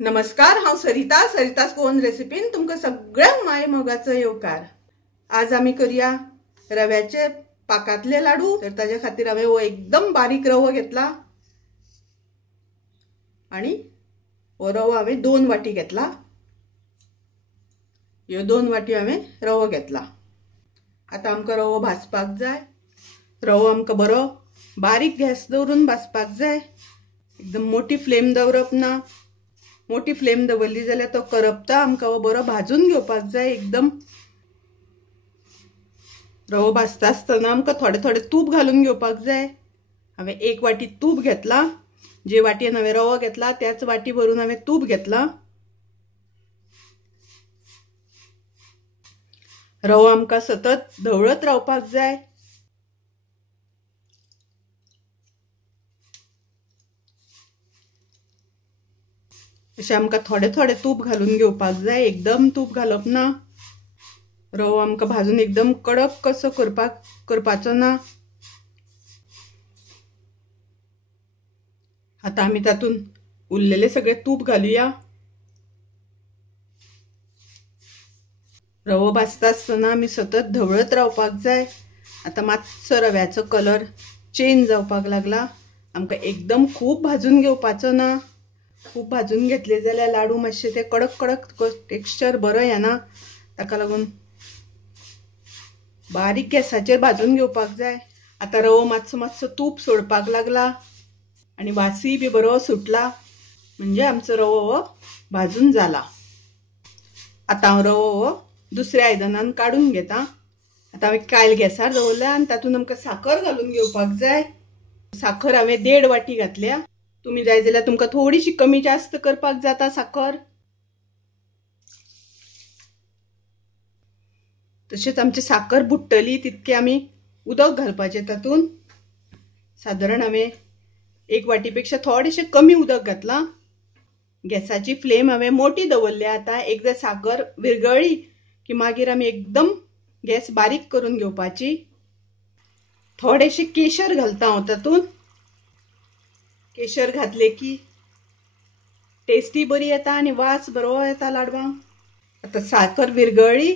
नमस्कार, हांव सरिता सरितास गोवन रेसिपीन तुमकां सगळ्यांक माये मोगाचो येवकार। आज आमी करूया रव्याचे पाकातले लाडू। तर ताजे खातीर हांवें हो एकदम बारीक रवो घेतला आणि हो रवो हांवें 2 वाटी घेतला। ह्यो 2 वाटी हांवें रवो घेतला। आता आमकां रवो भाजपाक जाय। रवो आमकां बरो बारीक गॅस दवरून भाजपाक जाय। एकदम मोठी फ्लेम दवरप ना। मोठी फ्लेम दवरली जाल्यार तो करपता। आमकां हो बरो भाजून घेवपाक जाय। एकदम रवो भाजता आसतना आमकां थोडे थोडे तूप घालून घेवपाक जाय। हांवें 1 वाटी तूप घेतला। जे वाटयेन हांवें रवो घेतला त्याच वाटी भरून हांवें तूप घेतला। रवो आमकां सतत धवळत रावपाक जाय। अशें आमकां थोडे थोडे तूप घालून घेवपाक जाय। एकदम तूप घालप ना। रवो आमकां भाजून एकदम कडक कसो करपाचो ना। आता आमी तातून उरलेले सगळे तूप घालुया। रवो भाजता आसतना आमी सतत धवळत रावपाक जाय। आता मातसो रव्याचो कलर चेंज जावपाक लागला। आमकां एकदम खूब भाजून घेवपाचो ना। खूब भाजून घेतले जाल्यार लाडू मातशे ते कडक कडक टेक्स्चर बरो येना। ताका लागून बारीक गॅसाचेर भाजून घेवपाक जाय। आता रवो मातसो मातसो तूप सोडपाक लागला आणि वासय बी बरो सुटला। म्हणजे आमचो रवो हो भाजून जाला। आता हांव रवो हो दुसऱ्या आयदनान काढून घेता। आता हांवें कायल गॅसार दवरल्या आनी तातूंत आमकां साखर घालून घेवपाक जाय। साखर हांवें 1.5 वाटी घातल्या। तुमी जाय जाल्यार तुमकां थोडीशी कमी जास्त करपाक जाता साखर। तशेंच आमची साखर बुडटली तितके आमी उदक घालपाचें तातूंत। सादारण हांवें 1 वाटीपेक्षा थोडेशें कमी उदक घातलां। गॅसाची फ्लेम हांवें मोठी दवरल्या। आता एकदां साखर विरगळ्ळी की मागीर आमी एकदम गॅस बारीक करून घेवपाची। थोडेशें केशर घालता हांव तातूंत। केशर घातले की टेस्टी बरी येता आनी वास बरो येता लाडवांक। आता साखर विरगळ्ळी,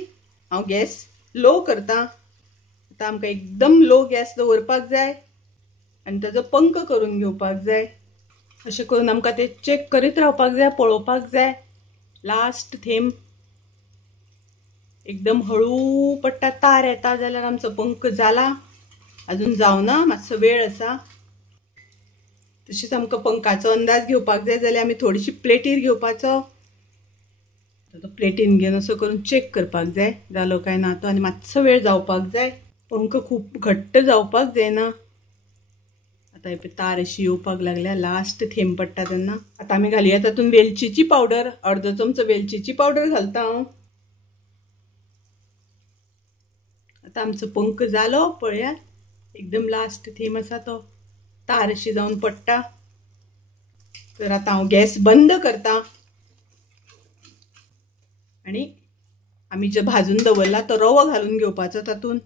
हांव गॅस लो करता। आता आमकां एकदम लो गॅस दवरपाक जाय आनी ताजो पंख करून घेवपाक जाय। अशें करून आमकां ते चेक करीत रावपाक जाय, पळोवपाक जाय। लास्ट थेंब एकदम हळू पडटा तार येता जाल्यार आमचो पंख जाला। अजून जावना, मातसो वेळ आसा। तशेंच आमकां पंखाचो अंदाज घेवपाक जाय जाल्यार आमी थोडीशी प्लेटीर घेवपाचो। तो प्लेटीन घेवन असो करून चेक करपाक जाय जालो काय ना तो। आनी मातसो वेळ जावपाक जाय। पंख खूब घट्ट जावपाक जायना। आता हे तार अशी येवपाक लागल्या। लास्ट थेंब पडटा तेन्ना आता आमी घालुया तातूंत वेलचीची पावडर। अर्दो चमचो वेलचीची पावडर घालता हांव। आता आमचो पंख जालो पळयात। एकदम लास्ट थेंब आसा तो तार अशी जावन पडटा। तर आता हांव गॅस बंद करता आणि आमी जो भाजून दवरला तो रवो घालून घेवपाचो तातूंत।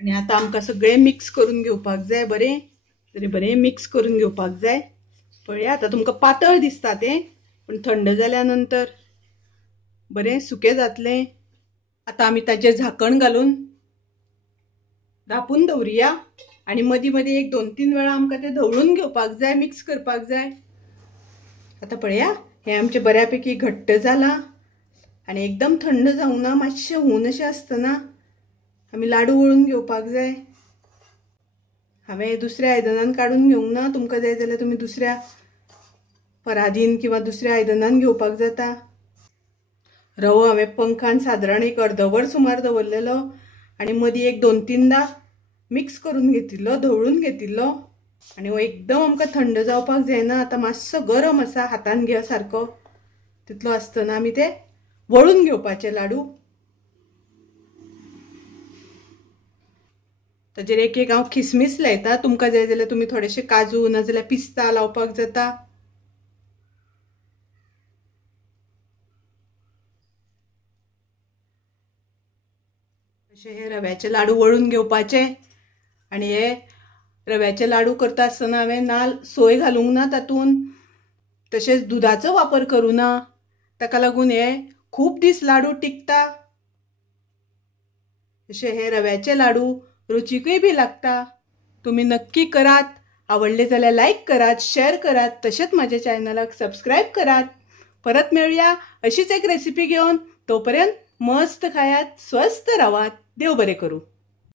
आणि आता आमकां सगळें मिक्स करून घेवपाक जाय। बरें मिक्स करून घेवपाक जाय। पळया आता तुमकां पातळ दिसता तें, पण थंड जाल्या नंतर बरें सुकें जातलें। आता आमी ताचेर झाकण घालून धापून दवरुया आणि मदीं मदीं 1-2-3 वेळा आमकां तें धवळून घेवपाक जाय, मिक्स करपाक जाय। आता पळया हें आमचें बऱ्यापैकी घट्ट जालां आणि एकदम थंड जावंक ना। मातशें हुन अशें आसतना आमी लाडू वळून घेवपाक जाय। हांवें दुसऱ्या आयदनान काडून घेवंक ना। तुमकां जाय जाल्यार तुमी दुसऱ्या परादीन किंवा दुसऱ्या आयदनान घेवपाक जाता। रवो हांवें पंखान सादारण 1 अर्दवर सुमार दवरलेलो आणि मदीं 1-2-3दा मिक्स करून घेतिल्लो, धवळून घेतिल्लो। आणि हो एकदम आमकां थंड जावपाक जायना। आता मातसो गरम आसा, हातान घेया सारको तितलो आसतना आमी ते वळून घेवपाचे लाडू। ताजेर एक हांव खिसमीस लायता। तुमकां जाय जाल्यार तुमी थोडेशे काजू नाजाल्यार पिस्ता लावपाक जाता। अशे हे रव्याचे लाडू वळून घेवपाचे आणि हे रव्याचे लाडू करता आसतना हांवें नाल सोय घालूंक ना तातूंत, तशेंच दुदाचो वापर करूं ना, ताका लागून हे खूब दीस लाडू टिकता. अशे हे रव्याचे लाडू रुचीकूय बी लागता. तुम्ही नक्की करात. आवडले जाल्यार लाईक करात, शेअर करात, तशेंच माझ्या चॅनलाक सबस्क्राईब करात. परत मेळुया अशीच एक रेसिपी घेऊन. तोपर्यंत मस्त खायात, स्वस्त रावात. देव बरें करूं.